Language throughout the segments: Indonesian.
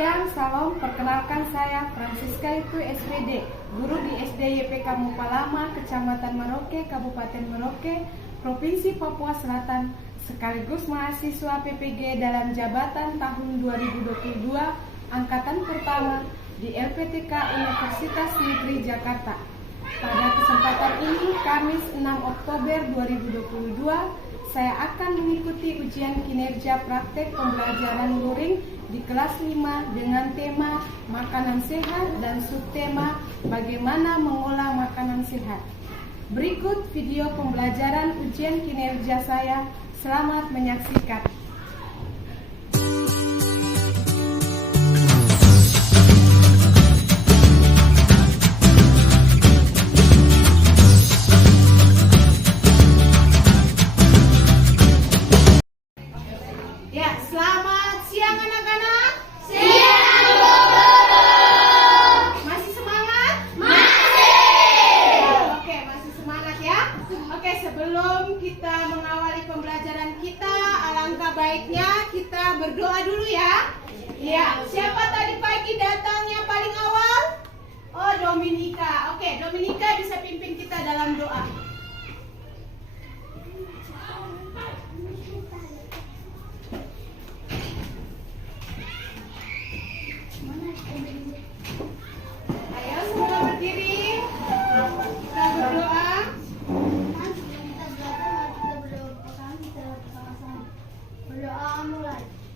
siang, salam. Perkenalkan saya Francisca itu SPD, guru di SD YPK Mupalama, Kecamatan Merauke, Kabupaten Merauke, Provinsi Papua Selatan, sekaligus mahasiswa PPG dalam jabatan tahun 2022, angkatan pertama di LPTK Universitas Negeri Jakarta. Pada kesempatan ini, Kamis 6 Oktober 2022, saya akan mengikuti ujian kinerja praktek pembelajaran luring di kelas 5 dengan tema makanan sehat dan subtema bagaimana mengolah makanan sehat. Berikut video pembelajaran ujian kinerja saya. Selamat menyaksikan. Sebelum kita mengawali pembelajaran kita, alangkah baiknya kita berdoa dulu ya. Ya, siapa tadi pagi datangnya paling awal? Oh, Dominika. Oke, Dominika bisa pimpin kita dalam doa. Ayo semua berdiri. Kita berdoa.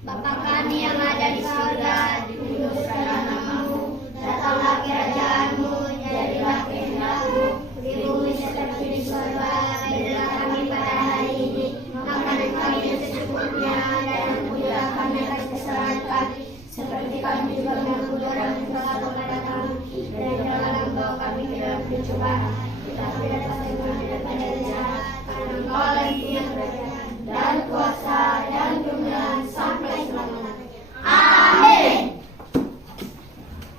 Bapa kami yang ada di surga, dikuduskanlah namamu, datanglah kerajaanmu, jadilah kehendakmu di bumi seperti di surga. Berilah kami pada hari ini makanan kami yang secukupnya, dan ampunilah kami atas kesalahan kami, seperti kami juga mengampuni orang yang bersalah kepada kami, dan janganlah membawa kami ke dalam pencobaan, tetapi lepaskan kami daripada yang jahat, karena Engkau lah yang punya kerajaan dan kuasa dan kemuliaan sampai selama-lamanya. Amin.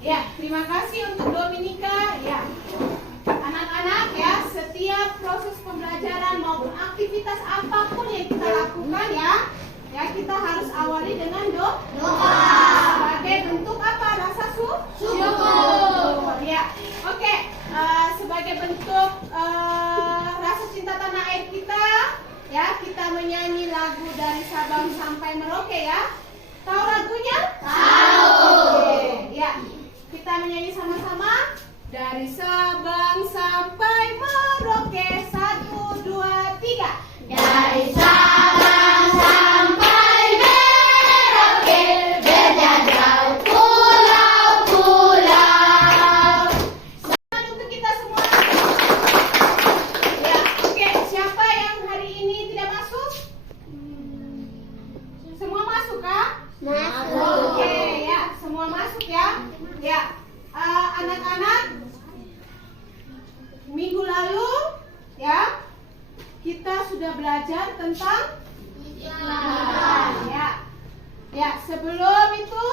Ya, terima kasih untuk Dominika. Ya, anak-anak ya, setiap proses pembelajaran maupun aktivitas apapun yang kita lakukan ya kita harus awali dengan doa. Sebagai bentuk apa? Rasa syukur. Ya, oke. Sebagai bentuk rasa cinta tanah air kita. Ya, kita menyanyi lagu dari Sabang sampai Merauke ya. Tahu lagunya? Tahu. Ya, kita menyanyi sama-sama. Dari Sabang sampai Merauke, 1, 2, 3. Dari Sabang sampai Merauke, berjajal pulau-pulau. Selamat untuk kita semua. Ya, oke. Siapa yang hari ini tidak masuk? Semua masuk kah? Masuk. Oke, ya, semua masuk ya. Ya, anak-anak, minggu lalu ya kita sudah belajar tentang iklan. Ya, sebelum itu,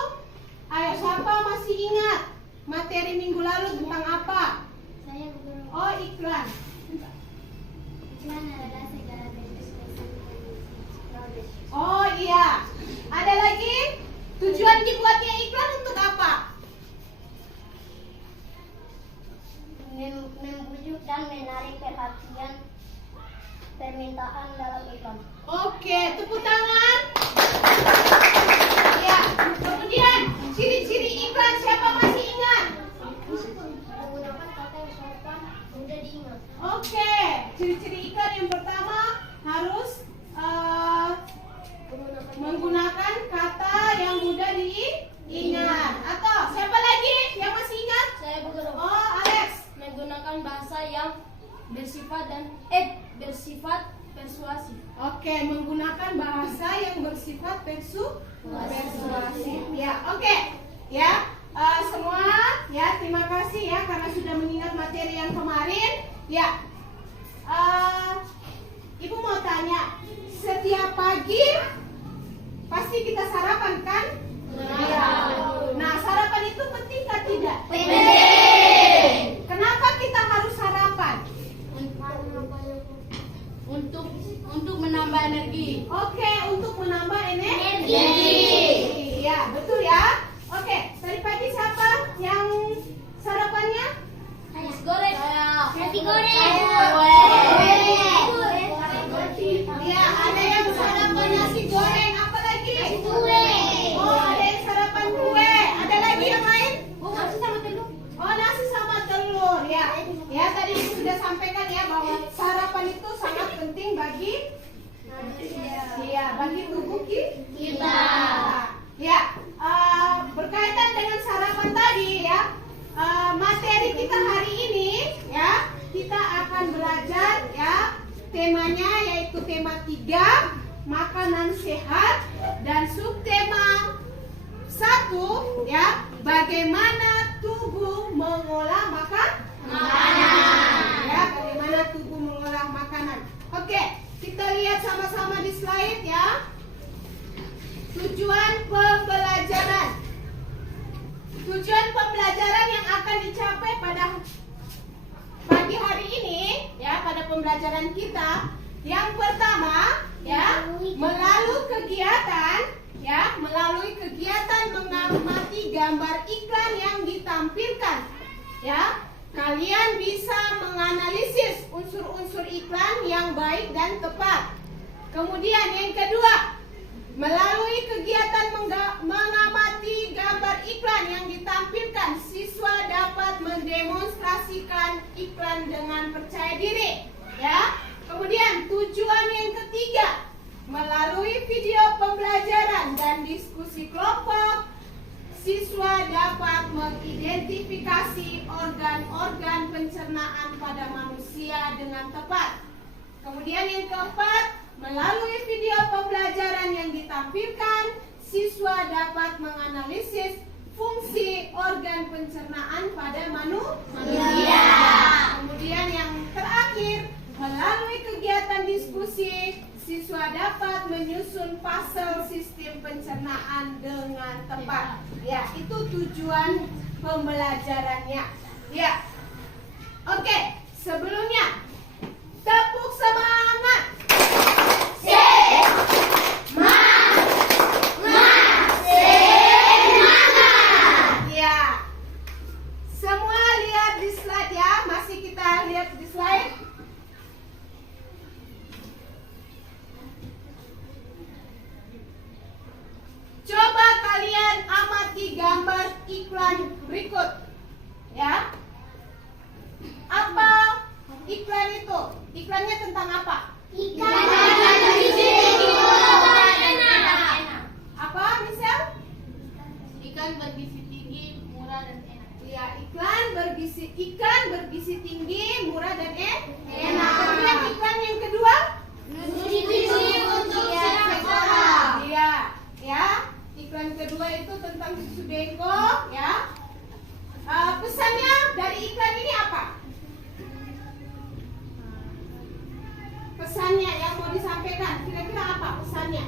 ayo siapa masih ingat materi minggu lalu tentang apa? Saya guru. Oh, iklan. Iklan adalah segala bentuk produk. Oh iya. Ada lagi? Tujuan dibuatnya iklan untuk apa? Membujuk dan menarik perhatian permintaan dalam iklan. Oke, tepuk tangan. Ya, kemudian ciri-ciri iklan siapa masih ingat? Menggunakan kata yang sopan, mudah diingat. Oke, ciri-ciri iklan yang pertama harus menggunakan kata yang mudah diingat. Atau siapa lagi yang masih ingat? Saya guru. Oh, Alex. Menggunakan bahasa yang bersifat persuasif. Oke, menggunakan bahasa yang bersifat persuasif. Ya, oke. Ya, semua ya, terima kasih ya karena sudah mengingat materi yang kemarin. Ya. Ibu mau tanya, setiap pagi pasti kita sarapan kan? Iya. Nah, sarapan itu penting atau tidak? Penting. Kenapa kita harus sarapan? Untuk menambah energi. Oke, untuk menambah energi. Energi. Ya, betul ya. Oke, goreng. Ya, ada yang sarapan nasi goreng, apa lagi? Kue. Oh, ada yang sarapan kue. Ada lagi yang lain? Nasi sama telur. Oh, nasi sama telur ya. Ya, tadi sudah sampaikan ya bahwa sarapan itu sangat penting bagi bagi tubuh kita. Ya, berkaitan dengan sarapan tadi ya. Materi kita hari ini ya, kita akan belajar ya. Temanya yaitu tema 3, makanan sehat, dan subtema 1 ya, bagaimana tubuh mengolah makanan. Ya, bagaimana tubuh mengolah makanan. Oke, kita lihat sama-sama di slide ya. Tujuan pembelajaran. Tujuan pembelajaran yang akan dicapai pada pagi hari ini ya, pada pembelajaran kita. Yang pertama ya, melalui kegiatan mengamati gambar iklan yang ditampilkan ya, kalian bisa menganalisis unsur-unsur iklan yang baik dan tepat. Kemudian yang kedua, melalui kegiatan mengamati gambar iklan yang ditampilkan, siswa dapat mendemonstrasikan iklan dengan percaya diri ya. Kemudian tujuan yang ketiga, melalui video pembelajaran dan diskusi kelompok, siswa dapat mengidentifikasi organ-organ pencernaan pada manusia dengan tepat. Kemudian yang keempat, melalui video pembelajaran yang ditampilkan, siswa dapat menganalisis fungsi organ pencernaan pada manusia. Kemudian yang terakhir, melalui kegiatan diskusi, siswa dapat menyusun puzzle sistem pencernaan dengan tepat. Ya, itu tujuan pembelajarannya. Ya. Oke, sebelumnya tepuk semangat. Ya. Semua lihat di slide ya. Masih kita lihat di slide. Coba kalian amati gambar iklan berikut. Ya. Apa iklan itu? Iklannya tentang apa? Apa, Michelle? Ikan bergizi tinggi, murah dan enak. Ya, ikan bergizi tinggi, murah dan enak. Kemudian iklan yang kedua? Nutrisi untuk sehat. Iya, ya. Iklan kedua itu tentang susu bengkok, ya. Pesannya dari iklan ini apa? Pesannya yang mau disampaikan, kira-kira apa pesannya?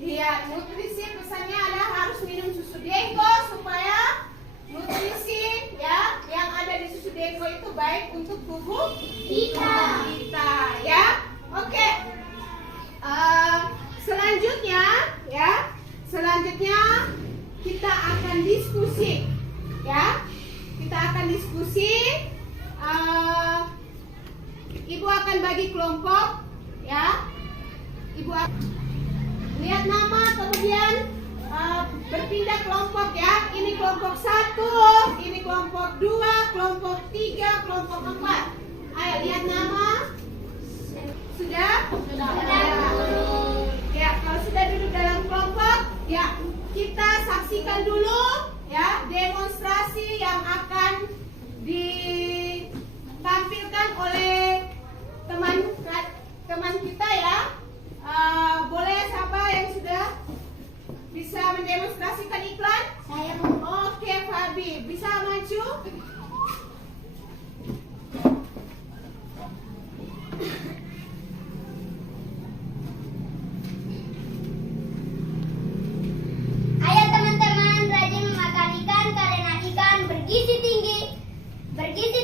Iya, nutrisi pesannya adalah harus minum susu dengko supaya nutrisi ya yang ada di susu dengko itu baik untuk tubuh kita ya. Oke. Selanjutnya kita akan diskusi ya. Kita akan diskusi. Ibu akan bagi kelompok ya. Ibu lihat nama, kemudian berpindah kelompok ya. Ini kelompok 1, ini kelompok 2, kelompok 3, kelompok 4. Ayo lihat nama. Sudah? Ya, kalau sudah duduk dalam kelompok, ya kita saksikan dulu ya demonstrasi yang akan ditampilkan oleh teman kita ya. Boleh siapa yang sudah bisa mendemonstrasikan iklan? Saya Oke, Fabi, bisa maju? Ayo teman-teman rajin memakan ikan karena ikan bergizi tinggi, bergizi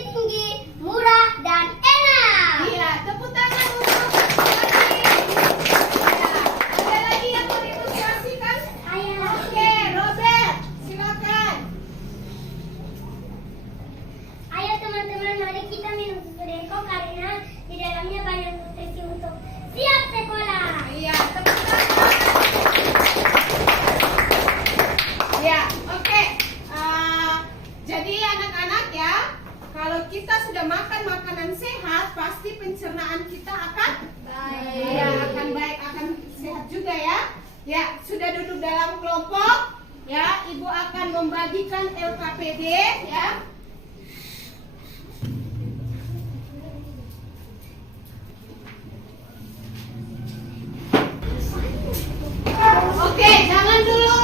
makan makanan sehat, pasti pencernaan kita akan Baik. ya, akan baik, akan sehat juga ya. Ya, sudah duduk dalam kelompok. Ya, Ibu akan membagikan LKPD ya. Oke, jangan dulu.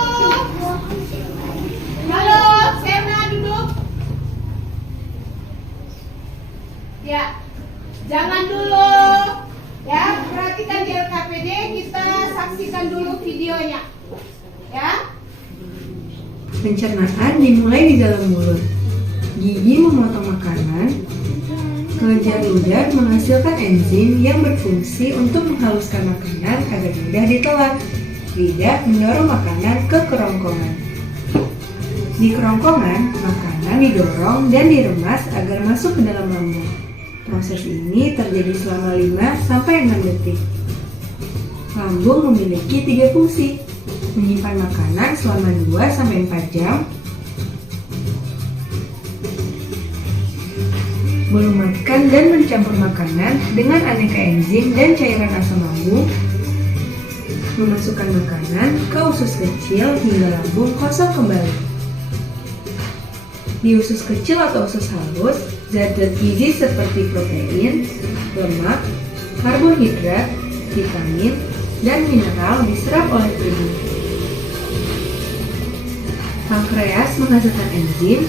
Halo, Sena duduk. Ya, jangan dulu. Ya, perhatikan di LKPD, kita saksikan dulu videonya. Ya. Pencernaan dimulai di dalam mulut. Gigi memotong makanan. Kelenjar ludah menghasilkan enzim yang berfungsi untuk menghaluskan makanan agar mudah ditelan. Lidah mendorong makanan ke kerongkongan. Di kerongkongan, makanan didorong dan diremas agar masuk ke dalam lambung. Proses ini terjadi selama 5-6 detik. Lambung memiliki 3 fungsi: menyimpan makanan selama 2-4 jam, melumatkan dan mencampur makanan dengan aneka enzim dan cairan asam lambung, memasukkan makanan ke usus kecil hingga lambung kosong kembali. Di usus kecil atau usus halus, zat-zat gizi seperti protein, lemak, karbohidrat, vitamin, dan mineral diserap oleh tubuh. Pankreas menghasilkan enzim,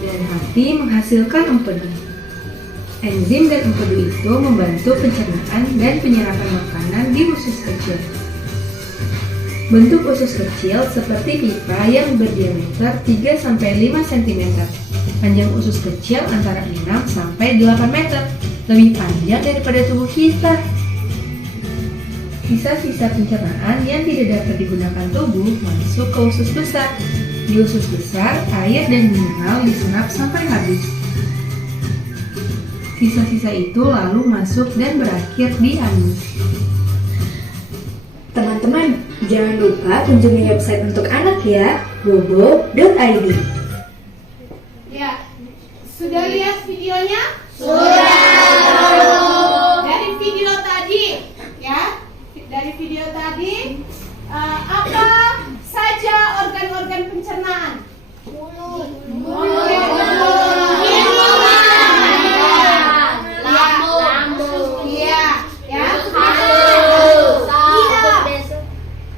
dan hati menghasilkan empedu. Enzim dan empedu itu membantu pencernaan dan penyerapan makanan di usus kecil. Bentuk usus kecil seperti pipa yang berdiameter 3-5 cm. Panjang usus kecil antara 6-8 meter, lebih panjang daripada tubuh kita. Sisa-sisa pencernaan yang tidak dapat digunakan tubuh masuk ke usus besar. Di usus besar, air dan mineral diserap sampai habis. Sisa-sisa itu lalu masuk dan berakhir di anus. Teman-teman, jangan lupa kunjungi website untuk anak ya, bobo.id. Ya, sudah lihat videonya? Sudah. Dari video tadi, ya, dari video tadi, apa saja organ-organ pencernaan? Mulut. Oke, Lambung. Iya, ya. Halus.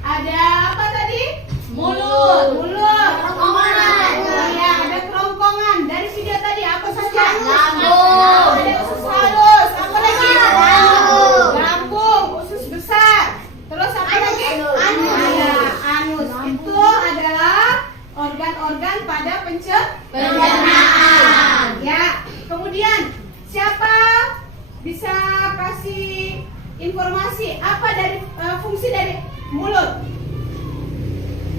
Ada apa tadi? Mulut. Kerongkongan. Iya, ada kerongkongan. Dari video tadi apa saja? Lambung. Ada usus halus. Apa lagi? Lambung. Lambung, usus besar. Terus apa lagi? Anus. Ada anus. Itu adalah organ-organ pada pencernaan. Ya. Kemudian siapa bisa kasih informasi apa dari fungsi dari mulut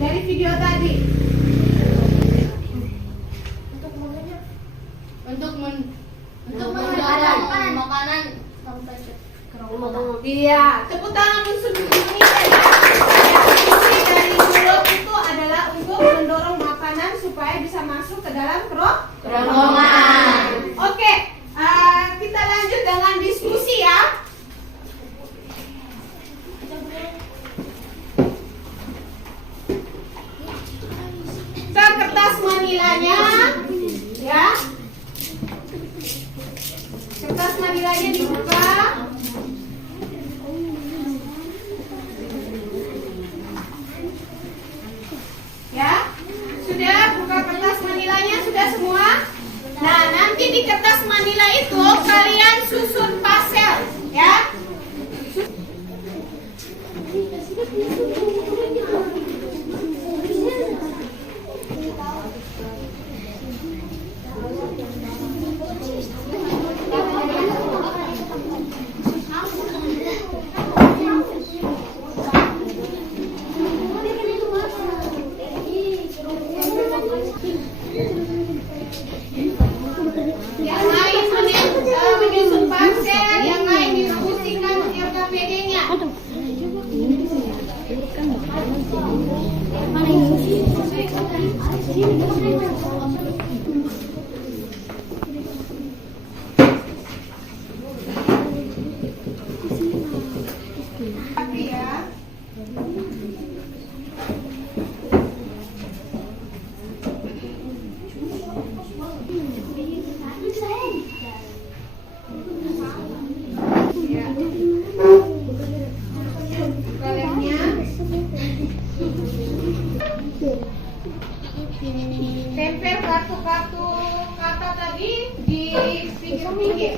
dari video tadi? Untuk mendorong makanan sampai ke kerongkongan. Iya, tepuk tangan untuk Indonesia ya. Fungsi dari mulut itu adalah untuk mendorong makanan supaya bisa masuk ke dalam Kerongkongan. Oke, kita lanjut dengan diskusi ya. Kita kertas manilanya, ya. Kertas manilanya dibuka. Ya, sudah buka kertas manilanya sudah semua. Nah, nanti di kertas manila itu kalian susun pasel, ya. Yang lain menyusun pasel, yang lain diskusikan LKPD-nya. tinggi.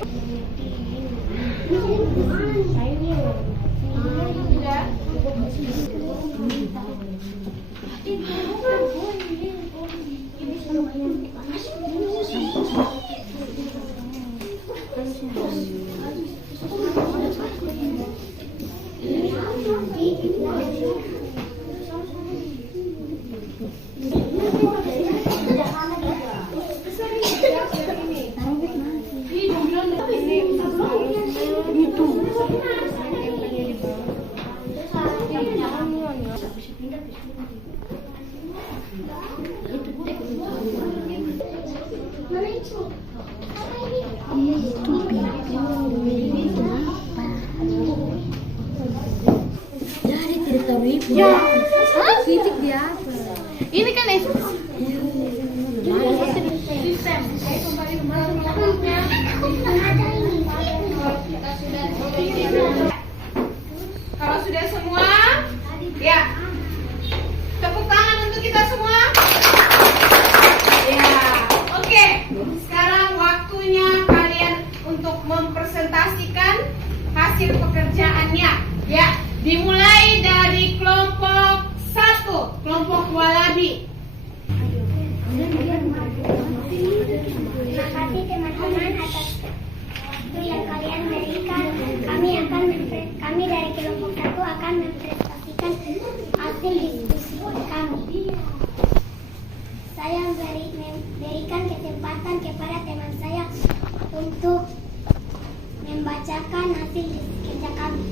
Ya, titik di atas. Ini kan sistem. Kalau sudah semua, ya, tepuk tangan untuk kita semua. Ya, oke. Sekarang waktunya kalian untuk mempresentasikan hasil pekerjaannya. Ya, dimulai dari kelompok 1, kelompok Walabi. Terima kasih teman-teman atas waktu yang kalian berikan. Kami dari kelompok 1 akan mempresentasikan hasil diskusi kami. Saya memberikan kesempatan kepada teman saya untuk membacakan hasil kerja kami.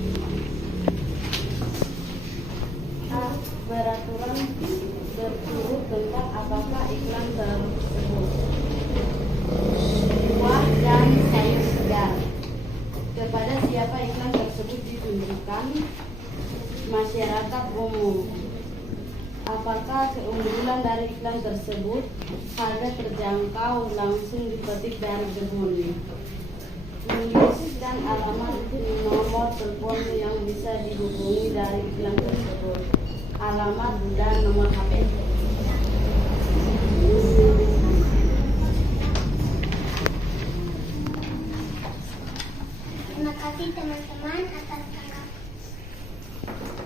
Peraturan berturut tentang apakah iklan tersebut. Buah dan sayur segar. Kepada siapa iklan tersebut ditunjukkan? Masyarakat umum. Apakah keunggulan dari iklan tersebut? Harga terjangkau, langsung dipetik dari kebun. Menuliskan alamat nomor telepon yang bisa dihubungi dari iklan tersebut. Alamat dan nomor HP. Terima kasih teman-teman atas tanggapan.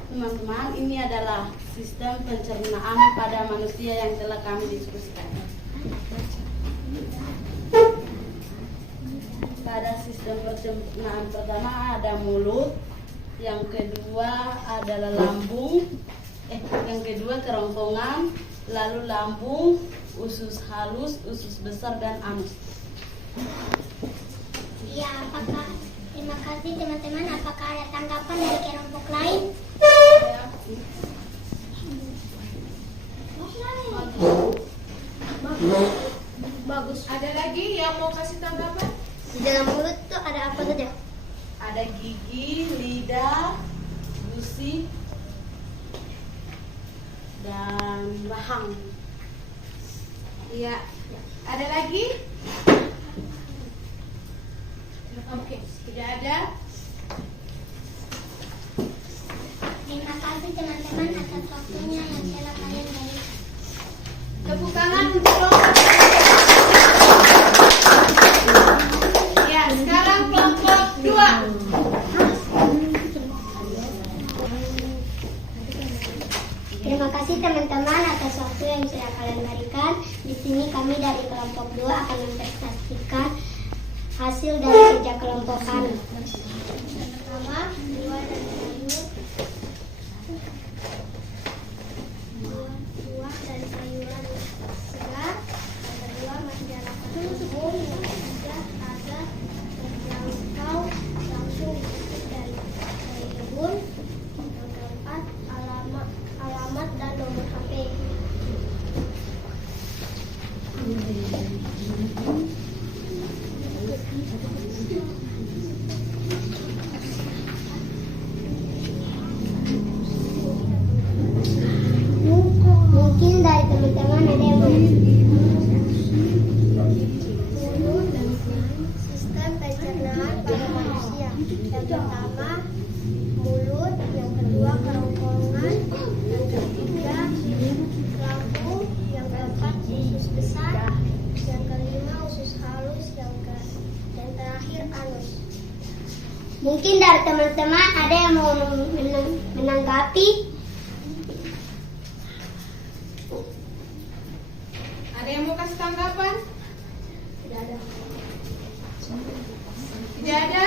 Teman-teman, ini adalah sistem pencernaan pada manusia yang telah kami diskusikan. Pada sistem pencernaan pertama ada mulut, yang kedua adalah lambung, yang kedua kerongkongan, lalu lambung, usus halus, usus besar, dan anus. Ya, terima kasih teman-teman. Apakah ada tanggapan dari kelompok lain? Bagus. Ada lagi yang mau kasih tanggapan? Di dalam mulut tuh ada apa saja? Ada gigi, lidah, gusi, dan rahang. Iya. Ada lagi? Oke, tidak ada. Terima kasih teman-teman atas waktunya yang telah kalian berikan. Tepuk tangan untuk kelompok. Ya, sekarang kelompok 2. Terima kasih teman-teman atas waktu yang sudah kalian berikan. Di sini kami dari kelompok 2 akan mempresentasikan hasil dari kerja kelompok kami. Pertama, buah dan sayur. Buah dan sayuran segar. Yang kedua, masyarakat umum. Yang ketiga, harga terjangkau, langsung dipetik dari kebun. Yang keempat, alamat dan nomor HP. Mungkin dari teman-teman ada yang mau. Mulut dan sistem pencernaan pada manusia. Yang pertama mulut, yang kedua kerongkongan, yang ketiga lambung, yang keempat usus besar, yang kelima usus halus, yang terakhir Mungkin dari teman-teman ada yang mau menanggapi. Ada yang mau kasih tanggapan? Tidak ada. Tidak ada?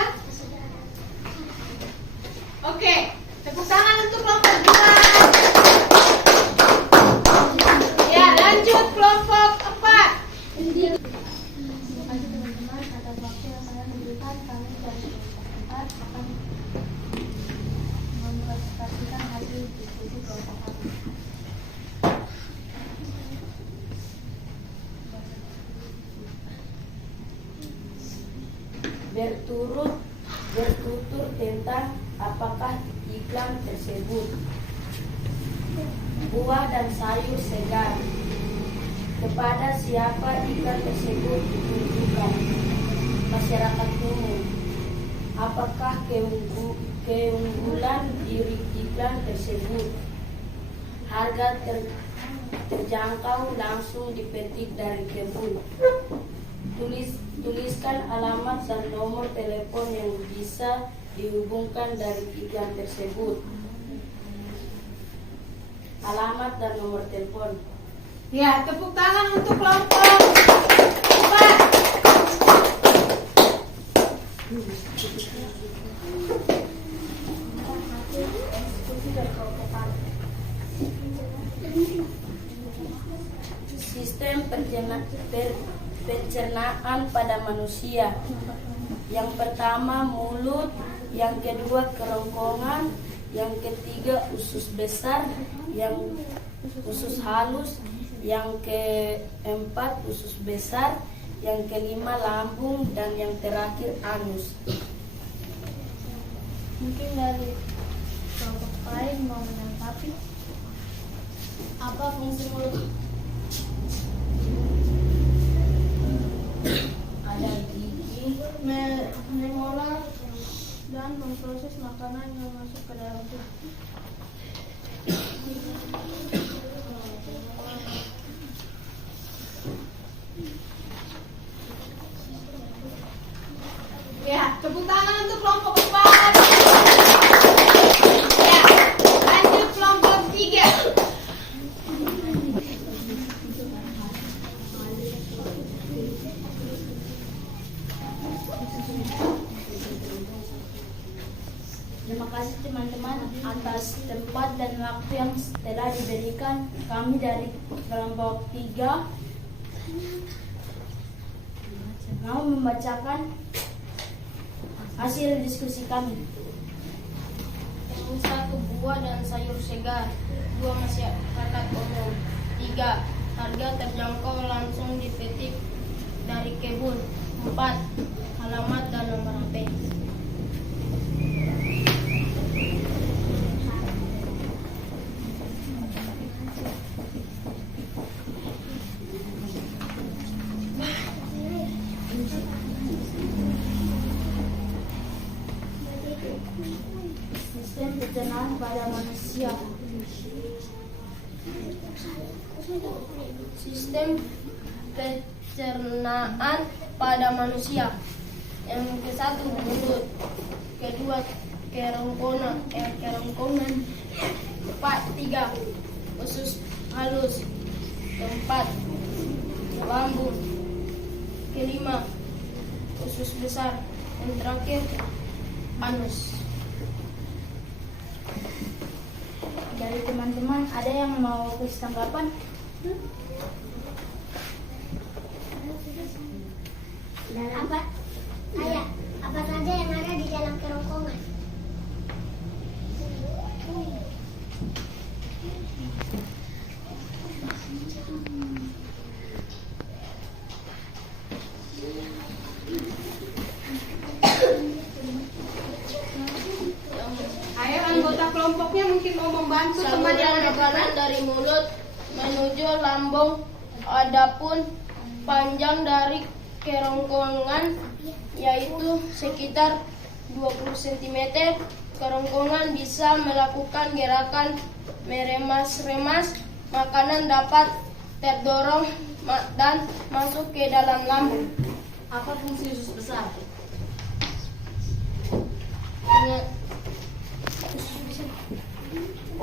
Oke, tepuk tangan untuk kelompok 2. Ya, lanjut kelompok 4. Terima kasih teman-teman atas waktu yang kalian berikan. Kami dari kelompok 4 akan mempresentasikan hasil diskusi kelompok kami. Bertutur tentang apakah iklan tersebut buah dan sayur segar. Kepada siapa iklan tersebut ditujukan? Masyarakat umum. Apakah keunggulan diri iklan tersebut? Harga terjangkau, langsung dipetik dari kebun. Tuliskan alamat dan nomor telepon yang bisa dihubungkan dari iklan tersebut. Alamat dan nomor telepon. Ya, tepuk tangan untuk kelompok 4. Sistem pencernaan pada manusia. Yang pertama mulut, yang kedua kerongkongan, yang ketiga usus besar, yang usus halus, yang keempat usus besar, yang kelima lambung, dan yang terakhir anus. Mungkin dari kelompok lain mau menanggapi. Apa fungsi mulut? Ada gigi, Mengolah dan memproses makanan yang masuk ke dalam tubuh. Ya, tepuk tangan untuk kelompok 4. Ya, lanjut kelompok 3. Terima kasih teman-teman atas tempat dan waktu yang telah diberikan. Kami dari kelompok 3 mau membacakan hasil diskusi kami. Yang 1, buah dan sayur segar. 2, masyarakat umum. 3, harga terjangkau, langsung dipetik dari kebun. 4, alamat dan nomor HP. Sistem pencernaan pada manusia. Sistem pencernaan pada manusia. Yang ke-1 mulut, kedua kerongkongan, 3 usus halus, 4 lambung, kelima usus besar, yang terakhir anus. Dari teman-teman ada yang mau kasih tanggapan? Apa saja yang ada di dalam kerongkongan? Ayo anggota kelompoknya mungkin mau membantu teman yang Saluran ada di makanan depan. dari mulut menuju lambung. Adapun panjang dari kerongkongan yaitu sekitar 20 cm. Kerongkongan bisa melakukan gerakan meremas-remas. Makanan dapat terdorong dan masuk ke dalam lambung. Apa fungsi usus besar?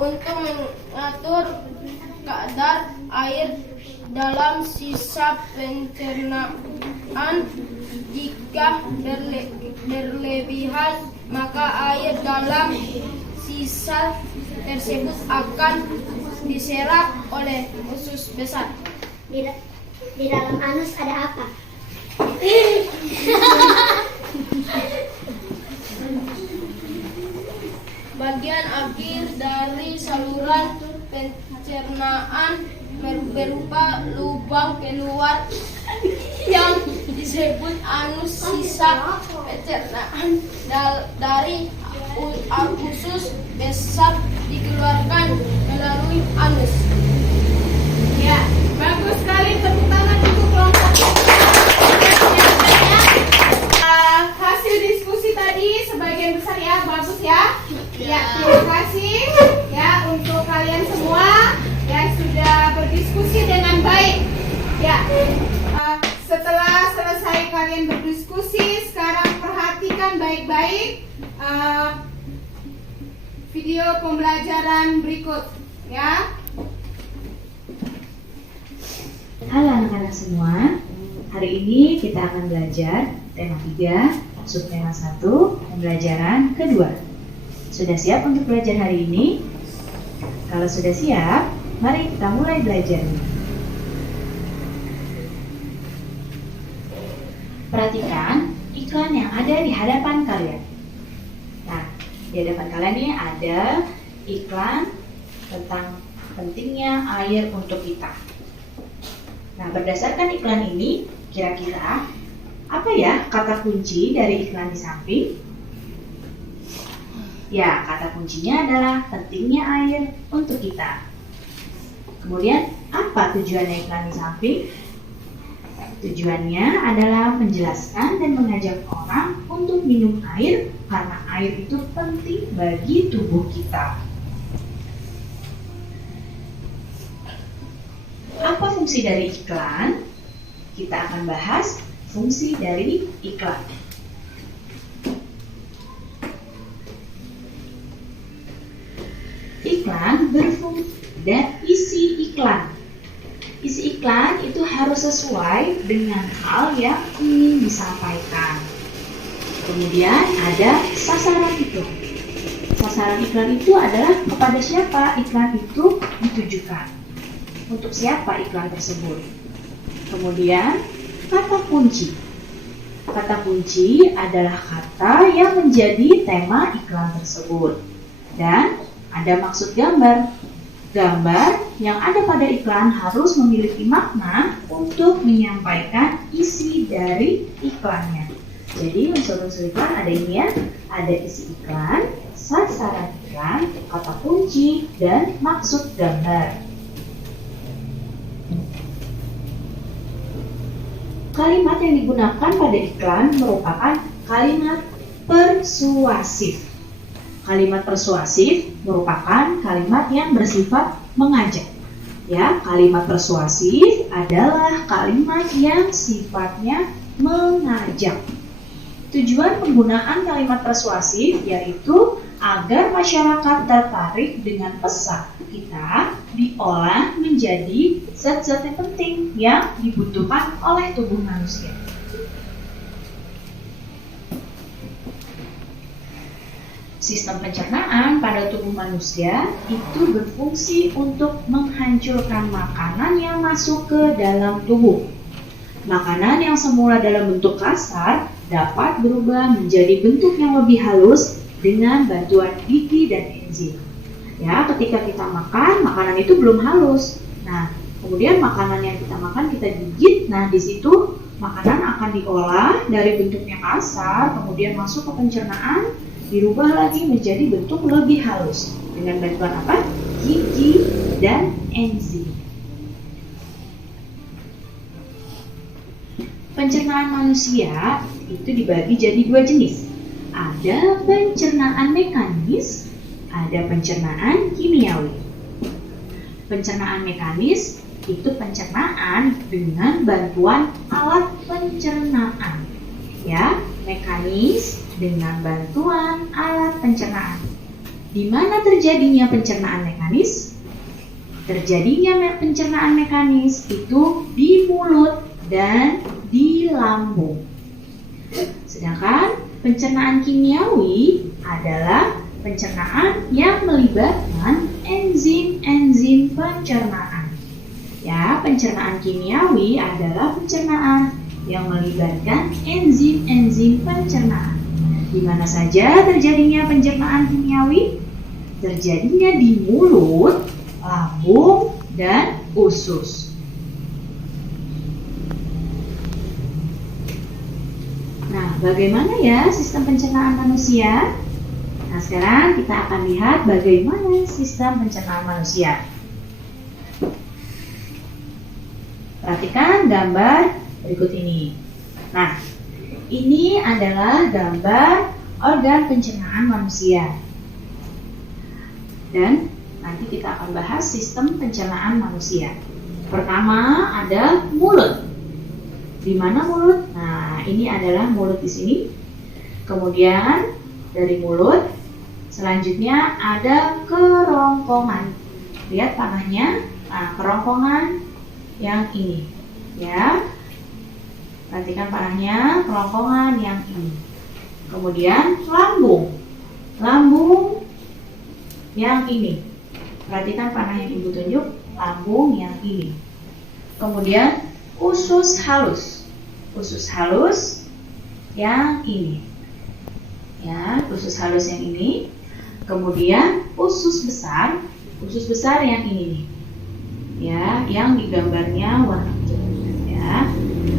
untuk mengatur kadar air dalam sisa pencernaan. Jika berlebihan, maka air dalam sisa tersebut akan diserap oleh usus besar. Di dalam anus ada apa? Bagian akhir dari saluran pencernaan berupa lubang keluar yang disebut anus. Sisa pencernaan dari usus besar dikeluarkan melalui anus. Ya, bagus sekali, tepuk tangan untuk kelompok. Hasil diskusi tadi sebagian besar ya, bagus ya. Ya, terima kasih ya untuk kalian semua yang sudah berdiskusi dengan baik. Ya, setelah selesai kalian berdiskusi, sekarang perhatikan baik-baik video pembelajaran berikut ya. Halo anak-anak semua, hari ini kita akan belajar tema 3, subtema 1, pembelajaran kedua. Sudah siap untuk belajar hari ini? Kalau sudah siap, mari kita mulai belajar. Perhatikan iklan yang ada di hadapan kalian. Nah, di hadapan kalian ini ada iklan tentang pentingnya air untuk kita. Nah, berdasarkan iklan ini, kira-kira apa ya kata kunci dari iklan di samping? Ya, kata kuncinya adalah pentingnya air untuk kita. Kemudian, apa tujuannya iklan di samping? Tujuannya adalah menjelaskan dan mengajak orang untuk minum air karena air itu penting bagi tubuh kita. Apa fungsi dari iklan? Kita akan bahas fungsi dari iklan. Iklan berfungsi dan isi iklan. Isi iklan itu harus sesuai dengan hal yang ingin disampaikan. Kemudian ada sasaran iklan. Sasaran iklan itu adalah kepada siapa iklan itu ditujukan. Untuk siapa iklan tersebut. Kemudian kata kunci. Kata kunci adalah kata yang menjadi tema iklan tersebut. Dan ada maksud gambar. Gambar yang ada pada iklan harus memiliki makna untuk menyampaikan isi dari iklannya. Jadi unsur-unsur iklan ada ini ya. Ada isi iklan, sasaran iklan, kata kunci, dan maksud gambar. Kalimat yang digunakan pada iklan merupakan kalimat persuasif. Kalimat persuasif merupakan kalimat yang bersifat mengajak. Ya, kalimat persuasif adalah kalimat yang sifatnya mengajak. Tujuan penggunaan kalimat persuasif yaitu agar masyarakat tertarik dengan pesan kita diolah menjadi zat-zat yang penting yang dibutuhkan oleh tubuh manusia. Sistem pencernaan pada tubuh manusia itu berfungsi untuk menghancurkan makanan yang masuk ke dalam tubuh. Makanan yang semula dalam bentuk kasar dapat berubah menjadi bentuk yang lebih halus dengan bantuan gigi dan enzim. Ya, ketika kita makan, makanan itu belum halus. Nah, kemudian makanan yang kita makan kita gigit. Nah, di situ makanan akan diolah dari bentuknya kasar, kemudian masuk ke pencernaan, dirubah lagi menjadi bentuk lebih halus dengan bantuan apa? Gigi dan enzim. Pencernaan manusia itu dibagi jadi dua jenis. Ada pencernaan mekanis, ada pencernaan kimiawi. Pencernaan mekanis itu pencernaan dengan bantuan alat pencernaan. Ya, mekanis dengan bantuan alat pencernaan. Di mana terjadinya pencernaan mekanis? Terjadinya pencernaan mekanis itu di mulut dan di lambung. Sedangkan pencernaan kimiawi adalah pencernaan yang melibatkan enzim-enzim pencernaan. Ya, pencernaan kimiawi adalah pencernaan yang melibatkan enzim-enzim pencernaan. Di mana saja terjadinya pencernaan kimiawi? Terjadinya di mulut, lambung, dan usus. Nah, bagaimana ya sistem pencernaan manusia? Nah, sekarang kita akan lihat bagaimana sistem pencernaan manusia. Perhatikan gambar berikut ini. Nah, ini adalah gambar organ pencernaan manusia. Dan nanti kita akan bahas sistem pencernaan manusia. Pertama ada mulut. Di mana mulut? Nah, ini adalah mulut di sini. Kemudian dari mulut, selanjutnya ada kerongkongan. Lihat panahnya. Nah, kerongkongan yang ini, ya. Perhatikan panahnya, kerongkongan yang ini. Kemudian lambung. Lambung yang ini. Perhatikan panah yang Ibu tunjuk, lambung yang ini. Kemudian usus halus. Usus halus yang ini. Ya, usus halus yang ini. Kemudian usus besar yang ini nih. Ya, yang digambarnya warna hijau. Ya.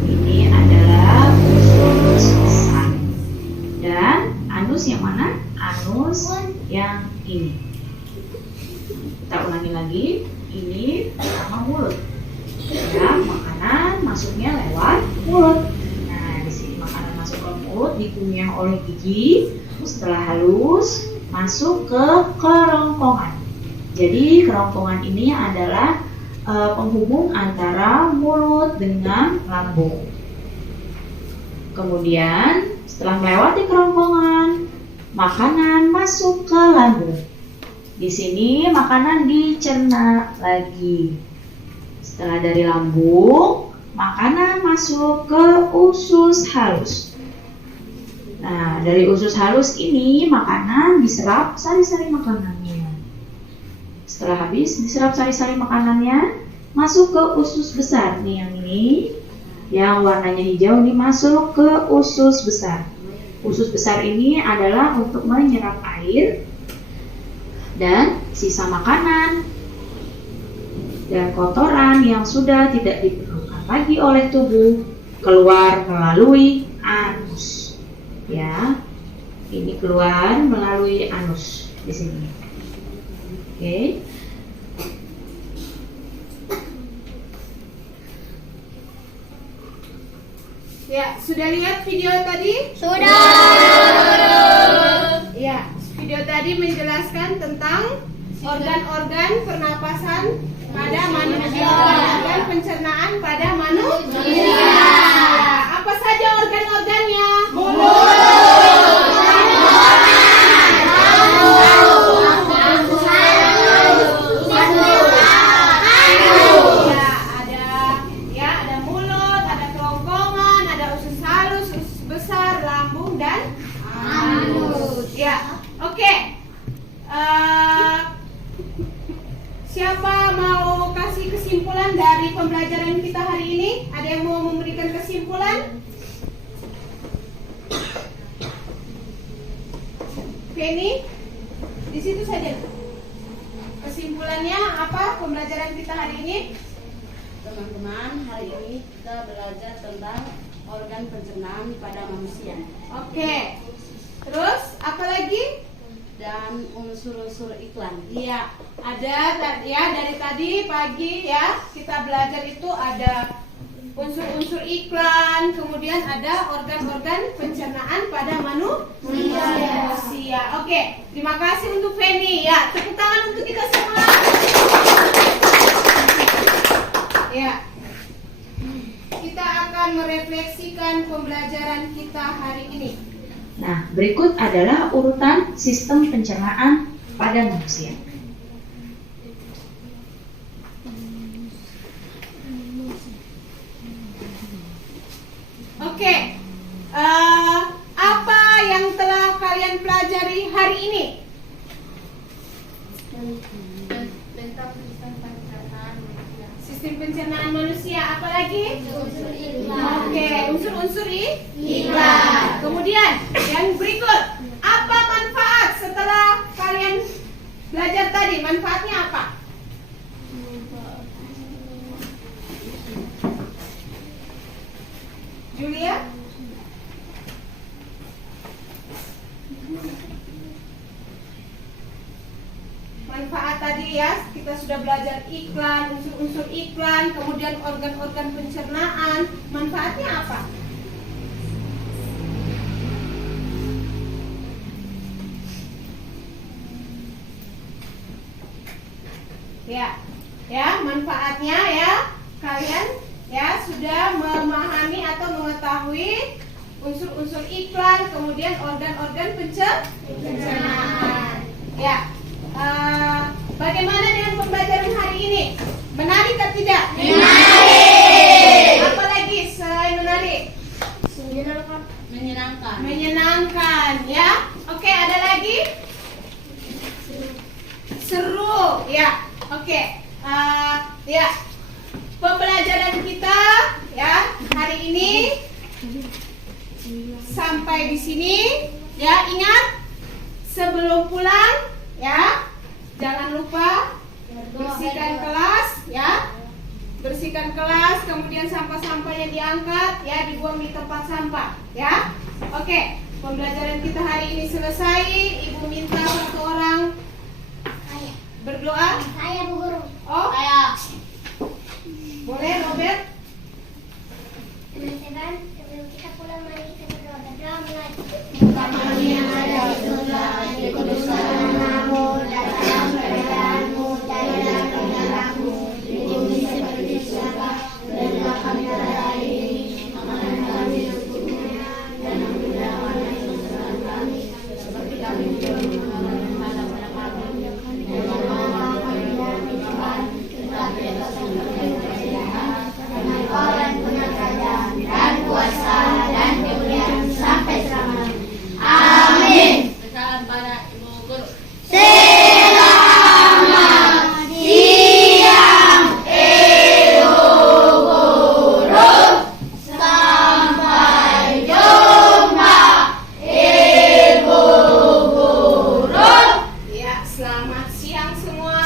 Ini adalah usus besar. Dan anus yang mana? Anus yang ini. Kita ulangi lagi. Ini pertama mulut. Ya, makanan masuknya lewat mulut. Nah, di sini makanan masuk ke mulut, dikunyah oleh gigi. Setelah halus, masuk ke kerongkongan. Jadi kerongkongan ini adalah penghubung antara mulut dengan lambung. Kemudian setelah melewati kerongkongan, makanan masuk ke lambung. Di sini makanan dicerna lagi. Setelah dari lambung, makanan masuk ke usus halus. Nah, dari usus halus ini makanan diserap sari-sari makanannya. Setelah habis diserap sari-sari makanannya, masuk ke usus besar. Nih yang ini, yang warnanya hijau ini masuk ke usus besar. Usus besar ini adalah untuk menyerap air dan sisa makanan dan kotoran yang sudah tidak diperlukan lagi oleh tubuh keluar melalui anus. Ya, ini keluar melalui anus di sini. Oke. Ya, sudah lihat video tadi? Sudah. Ya, video tadi menjelaskan tentang organ-organ pernapasan pada manusia dan pencernaan pada manusia. Ya, apa saja organ-organnya? Ada mulut, ada kerongkongan, ada usus halus, usus besar, lambung dan anus. Ya, oke. Siapa mau kasih kesimpulan dari pembelajaran kita hari ini? Ada yang mau memberikan kesimpulan? Penny, di situ saja. Kesimpulannya apa pembelajaran kita hari ini? Teman-teman, hari ini kita belajar tentang organ pencernaan pada manusia. Oke. Terus apa lagi? Dan unsur-unsur iklan. Iya, ada ya dari tadi pagi ya kita belajar itu ada unsur-unsur iklan, kemudian ada organ-organ pencernaan pada manusia. Oke, terima kasih untuk Penny ya. Tepuk tangan untuk kita semua. Ya. Kita akan merefleksikan pembelajaran kita hari ini. Nah, berikut adalah urutan sistem pencernaan pada manusia. Oke, apa yang telah kalian pelajari hari ini? Sistem pencernaan manusia. Apa lagi? Oke, unsur-unsur iklan. Kemudian yang berikut, apa manfaat setelah kalian belajar tadi? Manfaatnya apa? Julia? Manfaat tadi ya, kita sudah belajar iklan, unsur-unsur iklan, kemudian organ-organ pencernaan. Manfaatnya apa? Ya, manfaatnya ya, kalian ya sudah memahami atau mengetahui unsur-unsur iklan, kemudian organ-organ pencernaan. Ya, bagaimana dengan pembelajaran hari ini? Menarik atau tidak? Menarik. Apa lagi selain menarik? Menyenangkan. Menyenangkan, ya. Oke, ada lagi? Seru, ya. Oke, ya. Pembelajaran kita ya hari ini sampai di sini ya. Ingat, sebelum pulang ya, jangan lupa bersihkan kelas ya. Bersihkan kelas, kemudian sampah-sampahnya diangkat ya, dibuang di tempat sampah ya. Oke, pembelajaran kita hari ini selesai. Ibu minta satu orang berdoa. Saya Bu Guru. Oh, Saya. boleh Robert? Teman-teman, sebelum kita pulang mari kita berdoa mulai. Kami yang ada di surga, dikuduskan namamu, datanglah kerajaanmu, jadilah kehendakmu di bumi seperti di surga. Berilah kami pada hari ini makanan kami yang secukupnya, dan ampunilah kesalahan kami, seperti kami juga mengampuni pada kami. Dan janganlah kami menyakitkan, tetapi lepaskan kami dari jahat. Karena Engkau yang punya kerajaan dan kuasa dan kemuliaan sampai selamanya. Amin. Salam pada Ibu Guru. Selamat siang, Ibu Guru. Sampai jumpa, Ibu Guru. Ya, selamat siang semua.